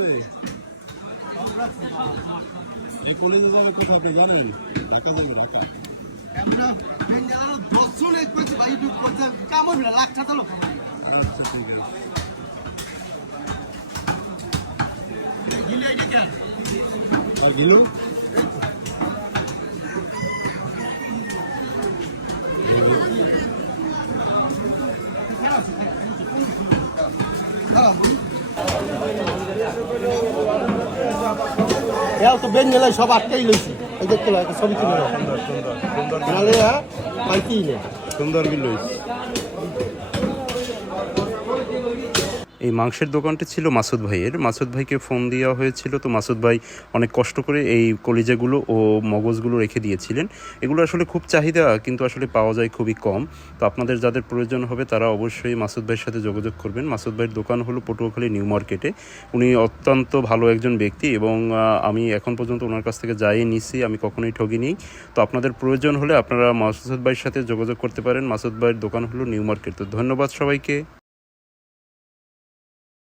আছে? এই কলেজে যাবে কোথাও আপনি জানেন? ঢাকা যাবে, ঢাকা। আচ্ছা ঠিক আছে। আর গিলু তো বেন গেলে সব আটকাই লইছি এই দেখতে ছবি তুলে নাহলে পাইতি নেই সুন্দর বিল হয়েছে। এই মাংসের দোকানটি ছিল মাসুদ ভাইয়ের। মাসুদ ভাইকে ফোন দেওয়া হয়েছিল, তো মাসুদ ভাই অনেক কষ্ট করে এই কলিজাগুলো ও মগজগুলো রেখে দিয়েছিলেন। এগুলো আসলে খুব চাহিদা, কিন্তু আসলে পাওয়া যায় খুবই কম। তো আপনাদের যাদের প্রয়োজন হবে তারা অবশ্যই মাসুদ ভাইয়ের সাথে যোগাযোগ করবেন। মাসুদ ভাইয়ের দোকান হলো পটুয়াখালী নিউ মার্কেটে। উনি অত্যন্ত ভালো একজন ব্যক্তি এবং আমি এখন পর্যন্ত ওনার কাছ থেকে যাই নিছি, আমি কখনোই ঠগিনি। তো আপনাদের প্রয়োজন হলে আপনারা মাসুদ ভাইয়ের সাথে যোগাযোগ করতে পারেন। মাসুদ ভাইয়ের দোকান হলো নিউ মার্কেট। তো ধন্যবাদ সবাইকে।